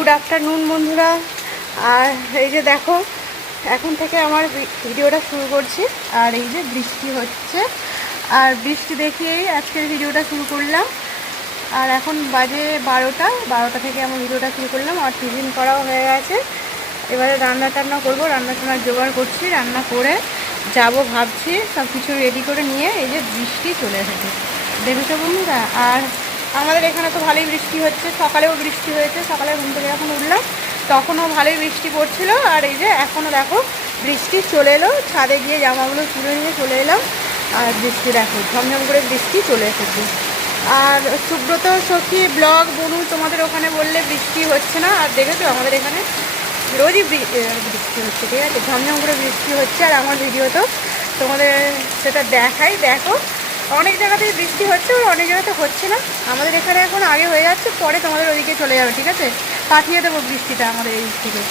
Good afternoon বন্ধুরা। আর এই যে দেখো, এখন থেকে আমার ভিডিওটা শুরু করছি। আর এই যে বৃষ্টি হচ্ছে, আর বৃষ্টি দেখেই আজকের ভিডিওটা শুরু করলাম। আর এখন বাজে 12টা থেকে আমার ভিডিওটা শুরু করলাম। আর টিফিন করাও হয়ে গেছে, এবারে রান্না টান্না করবো। রান্না টান্নার জোগাড় করছি, রান্না করে যাব ভাবছি। সব কিছু রেডি করে নিয়ে এই যে বৃষ্টি চলে এসেছে, দেখেছো বন্ধুরা। আর আমাদের এখানে তো ভালোই বৃষ্টি হচ্ছে, সকালেও বৃষ্টি হয়েছে। সকালে ঘুম থেকে যখন উঠলাম তখনও ভালোই বৃষ্টি পড়ছিল। আর এই যে এখনও দেখো বৃষ্টি চলে এলো, ছাদে গিয়ে জামাগুলো তুলে নিয়ে চলে এলাম। আর বৃষ্টি দেখো ঝমঝম করে বৃষ্টি চলে এসেছে। আর সুব্রত, সখী, ব্লগ, বনু তোমাদের ওখানে বললে বৃষ্টি হচ্ছে না, আর দেখেছো আমাদের এখানে রোজই বৃষ্টি হচ্ছে, ঠিক আছে, ঝমঝম করে বৃষ্টি হচ্ছে। আর আমার ভিডিও তো তোমাদের সেটা দেখাই, দেখো অনেক জায়গাতেই বৃষ্টি হচ্ছে, অনেক জায়গাতে হচ্ছে না। আমাদের এখানে এখন আগে হয়ে যাচ্ছে, পরে তোমাদের ওইদিকে চলে যাবে, ঠিক আছে। পাঠিয়ে দেবো বৃষ্টিটা আমাদের এই থেকে,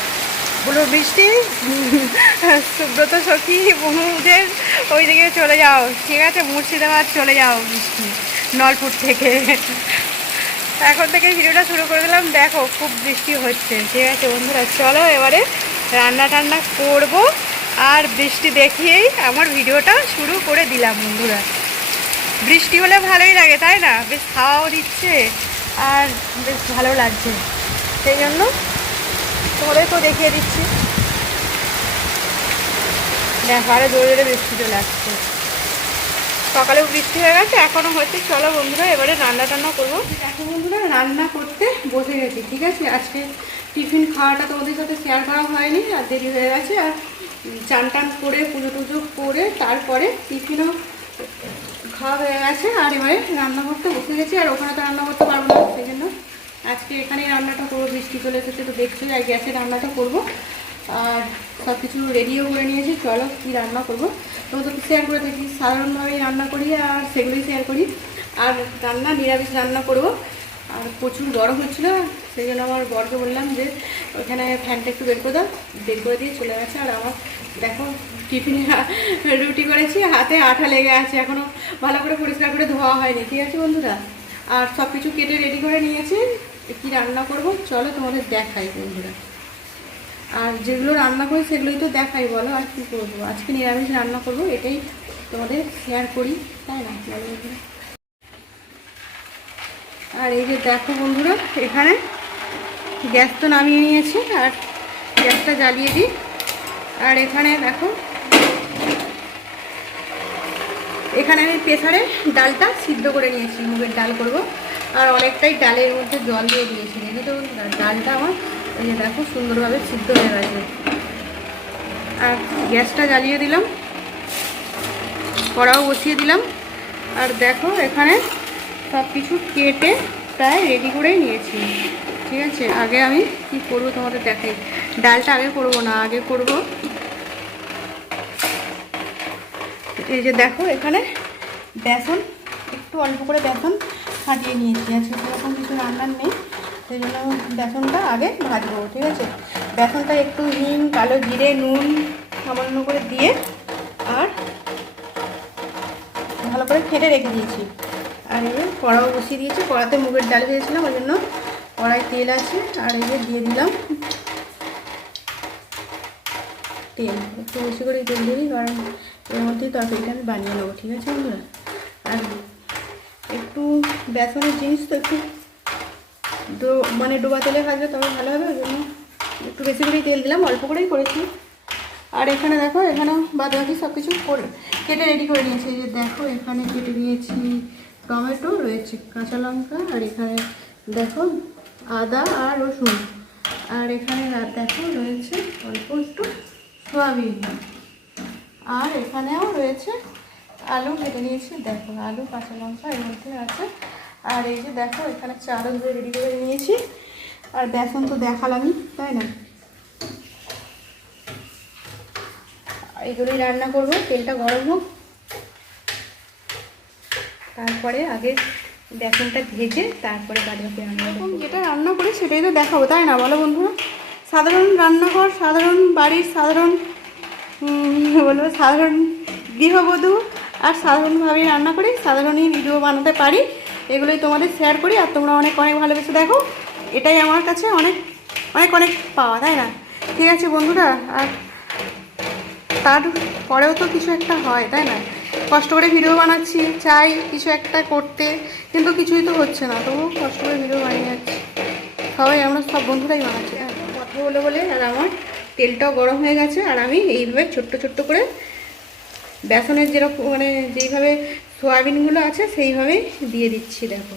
বলো বৃষ্টি সুব্রত, সখী, বনুদের ওইদিকে চলে যাও, ঠিক আছে, মুর্শিদাবাদ চলে যাও বৃষ্টি, নলপুর থেকে। এখন থেকে ভিডিওটা শুরু করে দিলাম, দেখো খুব বৃষ্টি হচ্ছে, ঠিক আছে বন্ধুরা। চলো এবারে রান্না টান্না করবো, আর বৃষ্টি দেখিয়েই আমার ভিডিওটা শুরু করে দিলাম বন্ধুরা। বৃষ্টি হলে ভালোই লাগে, তাই না? বেশ হাওয়াও দিচ্ছে আর বেশ ভালো লাগছে, সেই জন্য তোমাদেরকেও দেখিয়ে দিচ্ছি। দেখো আরও জোরে জোরে বৃষ্টি চলে আসছে। সকালেও বৃষ্টি হয়ে গেছে, এখনও হচ্ছে। চলো বন্ধুরা এবারে রান্না টান্না করবো। দেখো বন্ধুরা রান্না করতে বসে গেছি, ঠিক আছে। আজকে টিফিন খাওয়াটা তোমাদের সাথে শেয়ার করা হয়নি, আর দেরি হয়ে গেছে। আর চান টান করে পুজো টুজো করে তারপরে টিফিনও খাওয়া হয়ে গেছে। আর এবারে রান্না করতে বসে গেছি। আর ওখানে তো রান্না করতে পারবো না, সেই জন্য আজকে এখানেই রান্নাটা করবো। বৃষ্টি চলে এসেছে তো দেখছি, আর গ্যাসে রান্নাটা করবো। আর সব কিছু রেডিও করে নিয়েছি। চলো কী রান্না করবো তোমাদের তো শেয়ার করে থাকি, সাধারণভাবেই রান্না করি আর সেগুলোই শেয়ার করি। আর রান্না নিরামিষ রান্না করব। আর প্রচুর গরম হচ্ছিলো, সেই জন্য আমার বরকে বললাম যে ওখানে ফ্যানটা একটু বের করে দাও, বের করে দিয়ে চলে গেছে। আর আমার দেখো টিফিনে রুটি করেছি, হাতে আঠা লেগে আছে, এখনও ভালো করে পরিষ্কার করে ধোয়া হয়নি, ঠিক আছে বন্ধুরা। আর সব কিছু কেটে রেডি করে নিয়েছি, কী রান্না করব চলো তোমাদের দেখাই বন্ধুরা। আর যেগুলো রান্না করি সেগুলোই তো দেখাই, বলো আর কী করবো। আজকে নিরামিষ রান্না করব, এটাই তোমাদের শেয়ার করি, তাই না বলো বন্ধুরা। আর এই যে দেখো বন্ধুরা, এখানে গ্যাস তো নামিয়ে নিয়েছি, আর গ্যাসটা জ্বালিয়ে দিই। আর এখানে দেখো, এখানে আমি প্রেসারে ডালটা সিদ্ধ করে নিয়েছি, মুগের ডাল করব। আর অনেকটাই ডালের মধ্যে জল দিয়ে দিয়েছি, দেখি তো ডালটা আমার এই যে দেখো সুন্দরভাবে সিদ্ধ হয়ে গেছে। আর গ্যাসটা জ্বালিয়ে দিলাম, কড়াও বসিয়ে দিলাম। আর দেখো এখানে সব কিছু কেটে প্রায় রেডি করেই নিয়েছি, ঠিক আছে। আগে আমি কি করব তোমাদের দেখাই। ডালটা আগে করব না, আগে করব এই যে দেখো এখানে বেসন, একটু অল্প করে বেসন ফাটিয়ে নিয়েছি। আজকে সেরকম কিছু রান্নার নেই, সেই জন্য বেসনটা আগে ভাজবো, ঠিক আছে। বেসনটা একটু হিং, কালো জিরে, নুন সামান্য করে দিয়ে আর ভালো করে ফেটে রেখে দিয়েছি। আর এই যে কড়াও বসিয়ে দিয়েছি, কড়াতে মুগের ডাল দিয়েছিলাম, ওই জন্য কড়াই তেল আছে। আর এই যে দিয়ে দিলাম তেল, একটু বেশি করে তেল দিয়ে দিই, কারণ এর মধ্যেই তরকারিটা আমি বানিয়ে নেবো, ঠিক আছে বন্ধুরা। আর একটু বেসনের জিনিস তো একটু মানে ডোবা তেলে ভাজলে তবে ভালো হবে, ওই জন্য একটু বেশি করেই তেল দিলাম, অল্প করেই করেছি। আর এখানে দেখো, এখানেও বাদ বাকি সব কিছু কেটে রেডি করে নিয়েছি। এই যে দেখো এখানে কেটে নিয়েছি টমেটো, রয়েছে কাঁচা লঙ্কা, আর এখানে দেখো আদা আর রসুন। আর এখানে দেখো রয়েছে অল্প একটু সয়াবিন। আর এখানেও রয়েছে আলু কেটে নিয়েছি, দেখো আলু, কাঁচা লঙ্কা এর মধ্যে আছে। আর এই যে দেখো এখানে চালও ধরে রেডি করে নিয়েছি। আর বেসন তো দেখালামই, তাই না। এগুলোই রান্না করবো, তেলটা গরম হোক, তারপরে আগে বেসনটা ভেজে তারপরে বাড়িতে রান্না করবো। যেটা রান্না করি সেটাই তো দেখাবো, তাই না বলো বন্ধুরা। সাধারণ রান্নাঘর, সাধারণ বাড়ির, সাধারণ বলবো সাধারণ গৃহবধূ, আর সাধারণভাবেই রান্না করি, সাধারণই ভিডিও বানাতে পারি, এগুলোই তোমাদের শেয়ার করি। আর তোমরা অনেক অনেক ভালোবেসে দেখো, এটাই আমার কাছে অনেক অনেক অনেক পাওয়া, তাই না? ঠিক আছে বন্ধুরা, আর তার পরেও তো কিছু একটা হয়, তাই না? কষ্ট করে ভিডিও বানাচ্ছি, চাই কিছু একটা করতে, কিন্তু কিছুই তো হচ্ছে না, তবু কষ্ট করে ভিডিও বানিয়ে যাচ্ছি। সবাই আমরা সব বন্ধুরাই বানাচ্ছি। কথা বলে বলে আর আমার তেলটাও গরম হয়ে গেছে, আর আমি এইভাবে ছোট্ট ছোট্ট করে বেসনের যেরকম মানে যেইভাবে সয়াবিনগুলো আছে সেইভাবেই দিয়ে দিচ্ছি। দেখো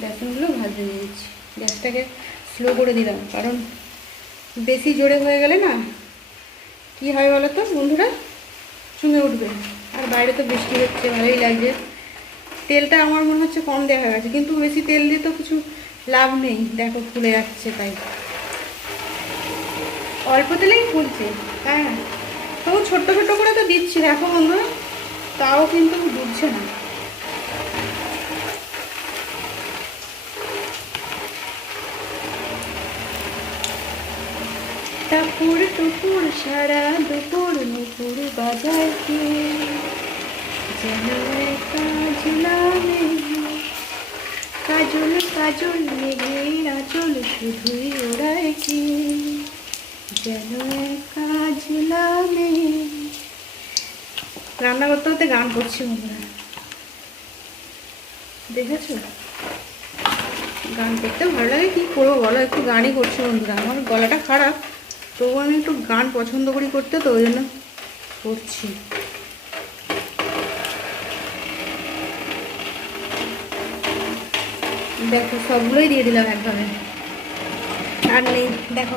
বেসনগুলো ভাজতে দিয়ে দিচ্ছি। গ্যাসটাকে স্লো করে দিলাম, কারণ বেশি জোরে হয়ে গেলে না কি হয় বলো তো বন্ধুরা, চুঙে উঠবে। আর বাইরে তো বৃষ্টি হচ্ছে, ভালোই লাগছে। তেলটা আমার মনে হচ্ছে কম দেওয়া হয়ে গেছে, কিন্তু বেশি তেল দিয়ে তো কিছু লাভ নেই, দেখো ফুলে যাচ্ছে। তাই অল্প তেলেই ফুলছে, হ্যাঁ। তবু ছোট্ট ছোট্ট করে তো দিচ্ছি, দেখো বন্ধুরা, তাও কিন্তু বুঝছে না। টাপুর টুপুর সারা দুপুর নুপুর বাজায় কে, যেন কাজল কাজল মেঘের আঁচল শুধুই ওড়ায় কি, যেন কাজলা মেঘ। রান্না করতে করতে গান করছি বন্ধুরা, দেখেছো? গান করতে ভালো লাগে, কি করবো বলো, একটু গানই করছি বন্ধুরা। আমার গলাটা খারাপ, তবু আমি একটু গান পছন্দ করি করতে, তো ওই জন্য করছি। দেখো সবগুলোই দিয়ে দিলাম একভাবে, আর নেই। দেখো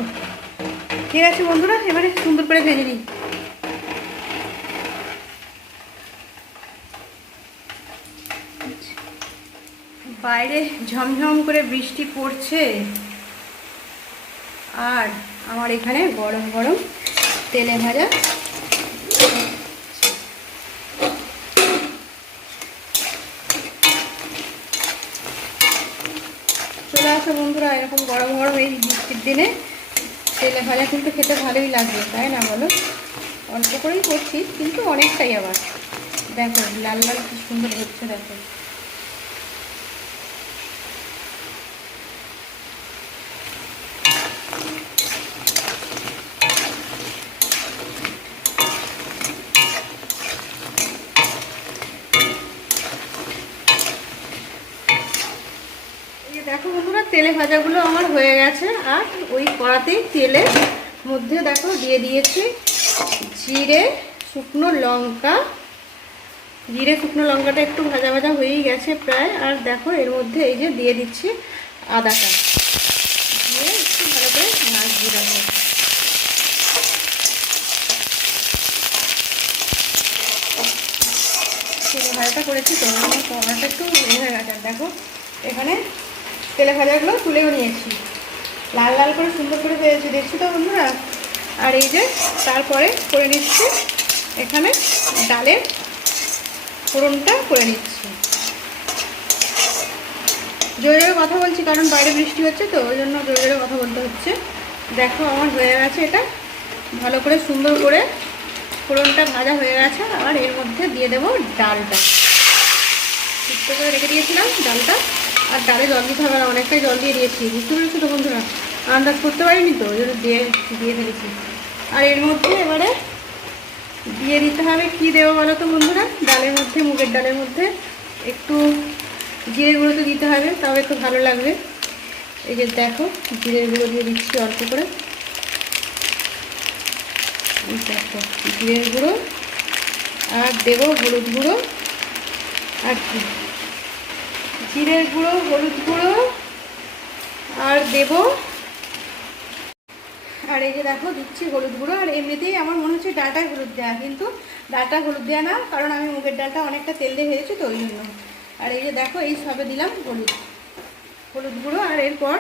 ঠিক আছে বন্ধুরা, এবারে সুন্দর করে ভেজে নিই। বাইরে ঝমঝম করে বৃষ্টি পড়ছে, আর আমার এখানে গরম গরম তেলে ভাজা চলে আসে বন্ধুরা। এরকম গরম গরম এই বৃষ্টির দিনে তেলে ভাজা কিন্তু খেতে ভালোই লাগবে, তাই না বলো? অল্প করেই করছি, কিন্তু অনেকটাই। আবার দেখো লাল লাল কি সুন্দর হচ্ছে, দেখো। দেখো বন্ধুরা, তেলে ভাজাগুলো আমার হয়ে গেছে, আর ওই কড়াতেই তেলের মধ্যে দেখো দিয়ে দিয়েছি জিরে শুকনো লঙ্কা। জিরে শুকনো লঙ্কাটা একটু ভাজা ভাজা হয়েই গেছে প্রায়। আর দেখো এর মধ্যে এই যে দিয়ে দিচ্ছি আদাটা, দিয়ে একটু ভালো করে নাড়িয়ে দেবো। তেলে ভাজাটা করেছি তো, আমার কড়াটা একটু হয়ে গেছে। দেখো এখানে তেলে ভাজাগুলো তুলেও নিয়েছি, লাল লাল করে সুন্দর করে ভেজেছি, দেখছি তো বন্ধুরা। আর এই যে তারপরে করে নিচ্ছি এখানে ডালের ফোড়নটা করে নিচ্ছি। জোরে জোরে কথা বলছি, কারণ বাইরে বৃষ্টি হচ্ছে তো, ওই জন্য জোরে জোরে কথা বলতে হচ্ছে। দেখো আমার হয়ে গেছে এটা, ভালো করে সুন্দর করে ফোড়নটা ভাজা হয়ে গেছে। আর এর মধ্যে দিয়ে দেবো ডালটা, সিদ্ধ করে রেখে দিয়েছিলাম ডালটা। আর ডালে জল দিতে হবে না, অনেকটাই জল দিয়ে দিয়েছি, বুঝতে পেরেছি তো বন্ধুরা? আন্দাজ করতে পারিনি তো, ওই জন্য দিয়ে ফেলেছি। আর এর মধ্যে এবারে দিয়ে দিতে হবে, কি দেবো বলো তো বন্ধুরা? ডালের মধ্যে, মুগের ডালের মধ্যে একটু জিরে গুঁড়ো তো দিতে হবে, তবে একটু ভালো লাগবে। এই যে দেখো জিরের গুঁড়ো দিয়ে দিচ্ছি অল্প করে। দেখো জিরের গুঁড়ো, আর দেবো হলুদ গুঁড়ো, আর কি জিরের গুঁড়ো, হলুদ গুঁড়ো, আর দেবো, আর এই যে দেখো দিচ্ছি হলুদ গুঁড়ো। আর এমনিতেই আমার মনে হচ্ছে ডালটায় হলুদ দেওয়া, কিন্তু ডালটা হলুদ দেওয়া না, কারণ আমি মুগের ডালটা অনেকটা তেল দিয়ে ভেজেছি তো, ওই জন্য। আর এই যে দেখো এই সবে দিলাম হলুদ গুঁড়ো। আর এরপর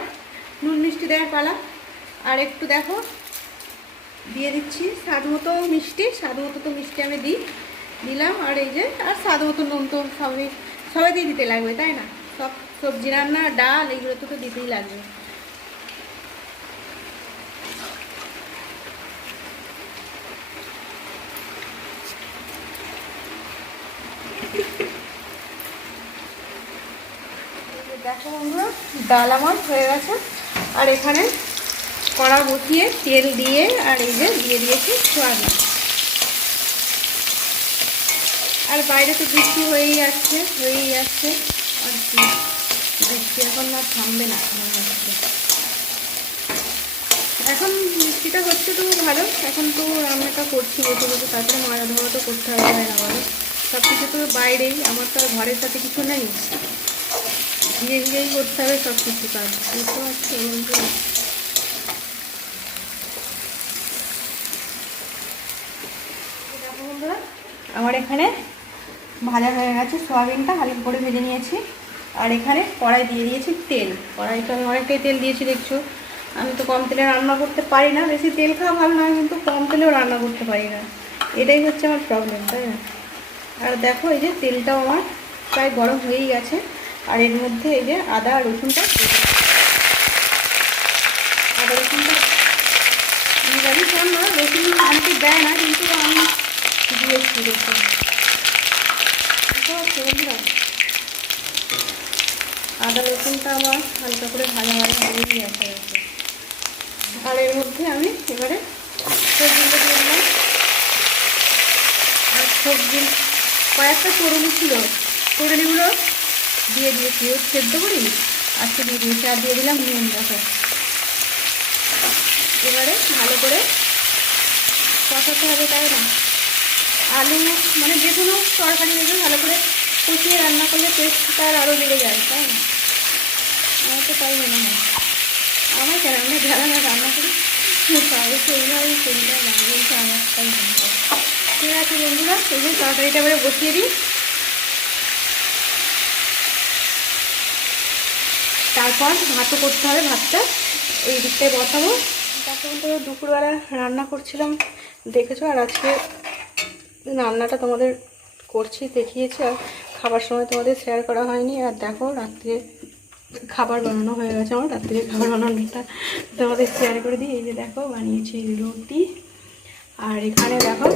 নুন মিষ্টি দেওয়ার পালা। আর একটু দেখো দিয়ে দিচ্ছি স্বাদ মতো মিষ্টি, স্বাদ মতো তো মিষ্টি আমি দিলাম। আর এই যে আর স্বাদ মতো নুন তো সবাইতেই দিতে লাগবে, তাই না? সব সবজি রান্না, ডাল, এগুলো তো দিতেই লাগবে। দেখো বন্ধুরা ডাল আমার হয়ে গেছে। আর এখানে কড়া বসিয়ে তেল দিয়ে আর এই যে দিয়ে দিয়েছি সয়াবিন। আর বাইরে তো বৃষ্টি হয়েই যাচ্ছে আর কি বৃষ্টি এখন না থামবে না। এখন বৃষ্টিটা হচ্ছে তো ভালো, এখন তো রান্নাটা করছি বসে বসে, তারপরে মাজা ধোয়া তো করতে হবে না আবারও, সব কিছু তো বাইরেই, আমার তো আর ঘরের সাথে কিছু নেই, নিজেই করতে হবে সব কিছু কাজ, বুঝতে পারছি বন্ধুরা। আমার এখানে ভাজা হয়ে গেছে, সয়াবিনটা হালকা করে ভেজে নিয়েছি, আর এখানে কড়াই দিয়ে দিয়েছি তেল। কড়াইটা আমি অনেকটাই তেল দিয়েছি দেখছো, আমি তো কম তেলে রান্না করতে পারি না, বেশি তেল খাওয়া ভালো নয়, কিন্তু কম তেলেও রান্না করতে পারি না, এটাই হচ্ছে আমার প্রবলেম, তাই না? আর দেখো এই যে তেলটাও আমার প্রায় গরম হয়েই গেছে, আর এর মধ্যে এই যে আদা রসুনটা আমি জানি কেন রসুন অনেকে দেয় না, কিন্তু আমি দিয়েছি রসুন। আদা রসুনটা আমার হালকা করে ভাজা হয়ে গেছে, আর এর মধ্যে আমি এবারে সবজিগুলো দিয়ে দিলাম। আর সবজি কয়েকটা তরুণী ছিল, তরুণীগুলো দিয়ে দিয়েছি, সেদ্ধ করি আজকে দিয়ে দিয়েছি, আর দিয়ে দিলাম নুন। দেখো এবারে ভালো করে কষাতে হবে, তাই না? আলু মানে যে কোনো তরকারি দেবে ভালো করে কষিয়ে রান্না করলে টেস্টটা আরও বেড়ে যায়, তাই না? আমার তো তাই মনে হয়, আমার কেন আমরা যারা না রান্না করি তাহলে তো এইভাবেই শরীরটা লাগছে, আমার তাই মনে হয়। ঠিক আছে বন্ধুরা, এই যে তরকারিটা এবারে বসিয়ে দিই, তারপর ভাতও করতে হবে, ভাতটা এই দিকটায় বসাবো। তারপর তো দুপুরবেলা রান্না করছিলাম দেখেছো, আর আজকে রান্নাটা তোমাদের করছি দেখিয়েছি, আর খাবার সময় তোমাদের শেয়ার করা হয়নি। আর দেখো রাত্রে খাবার বানানো হয়ে গেছে, আমার রাত্রে খাবার বানানোটা তোমাদের শেয়ার করে দিই। এই যে দেখো বানিয়েছি রুটি, আর এখানে দেখো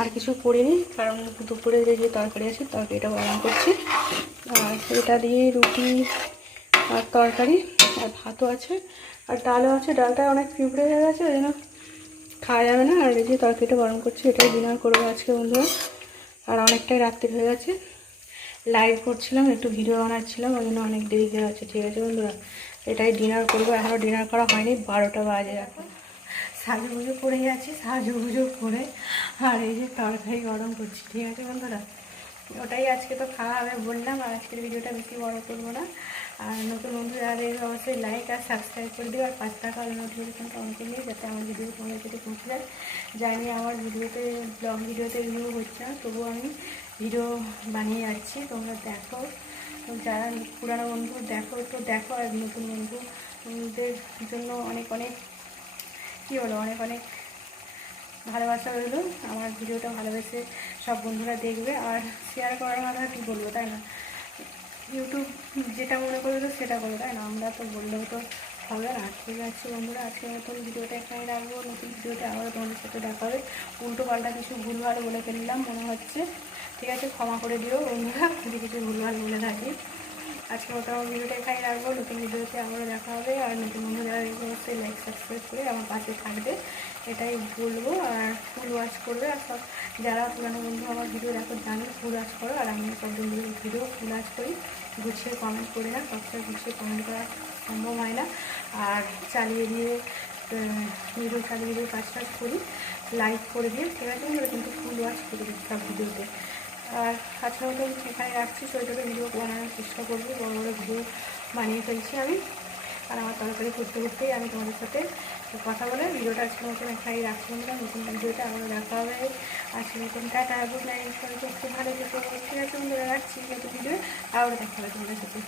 আর কিছু করিনি, কারণ দুপুরে যে তরকারি আছে তরকারিটা বানানো করছি, আর এটা দিয়ে রুটি আর তরকারি, আর ভাতও আছে, আর ডালও আছে। ডালটা অনেক পিঁপড়ে হয়ে গেছে, ওই জন্য খাওয়া যাবে না, আর এই যে তরকারিটা গরম করছি, এটাই ডিনার করবো আজকে বন্ধুরা। আর অনেকটাই রাত্রি হয়ে গেছে, লাইভ করছিলাম, একটু ভিডিও বানাচ্ছিলাম, ওই জন্য অনেক দেরি হয়ে গেছে। ঠিক আছে বন্ধুরা, এটাই ডিনার করবো, এখনও ডিনার করা হয়নি, 12টা বাজে এখন। সাজুগুজো করে যাচ্ছি, সাজুগুজো করে আর এই যে তরকারি গরম করছি। ঠিক আছে বন্ধুরা, ওটাই আজকে তো খাওয়া হবে বললাম, আর আজকের ভিডিওটা বেশি বড় করবো না। আর নতুন বন্ধু যারা এই অবশ্যই লাইক আর সাবস্ক্রাইব করে দিও, আর 5 টাকা নোটিফিকেশনটা অন করে নিয়ে, যাতে আমার ভিডিও তোমাদের সাথে পৌঁছে যায়। জানি আমার ভিডিওতে ব্লগ ভিডিওতে ভিউ হচ্ছে না, তবুও আমি ভিডিও বানিয়ে যাচ্ছি, তোমরা দেখো। যারা পুরানো বন্ধু দেখো তো দেখো, আর নতুন বন্ধুদের জন্য অনেক অনেক কী বলো, অনেক অনেক ভালোবাসা রইল। আমার ভিডিওটা ভালোবেসে সব বন্ধুরা দেখবে, আর শেয়ার করার কথা কী বলবো, তাই না? ইউটিউব যেটা মনে করবে তো সেটা করবে, তাই না? আমরা তো বললেও তো হবে না। ঠিক আছে বন্ধুরা, আজকের মতন ভিডিওটা এখানে রাখবো, নতুন ভিডিওতে আবারও তোমাদের সাথে দেখা হবে। উল্টো পাল্টা কিছু ভুলভাল বলে ফেললাম মনে হচ্ছে, ঠিক আছে, ক্ষমা করে দিও বন্ধুরা যদি কিছু ভুলভাল বলে থাকি। আজকের মতো আমার ভিডিওটা এখানে রাখবো, নতুন ভিডিওতে আবারও দেখা হবে। আর নতুন বন্ধু যারা অবশ্যই লাইক সাবস্ক্রাইব করে আমার পাশে থাকবে, এটাই বলবো। আর ফুল ওয়াচ করবে, আর সব যারা পুরানো বন্ধু আমার ভিডিও দেখো জানি ফুল ওয়াচ করো, আর আমি সব বন্ধুদের ভিডিও ফুল ওয়াচ করি, গুছিয়ে কমেন্ট করি না, সবসময় গুছিয়ে কমেন্ট করা সম্ভব হয় না। আর চালিয়ে দিয়ে ভিডিও চালিয়ে দিয়ে কাজ করি, লাইক করে দিয়ে, ঠিক আছে, কিন্তু ফুল ওয়াচ করে দিই সব ভিডিওতে। আর আজকের মতো এখানে রাখছি, ছোটো ভিডিও বানানোর চেষ্টা করবো, বড় বড় ভিডিও বানিয়ে ফেলছি আমি। আর আমার তরকারি করতে করতেই আমি তোমাদের সাথে কথা বলে ভিডিওটা আজকের মতন এখানেই রাখছি বন্ধুরা। নতুন ভিডিওটা আবার দেখা হবে, আজকের মতন টাটা, গুড নাইট, খুব ভালো থেকো। ঠিক আছে বন্ধুরা, রাখছি, নতুন ভিডিও আবার দেখা হবে তোমাদের সাথে।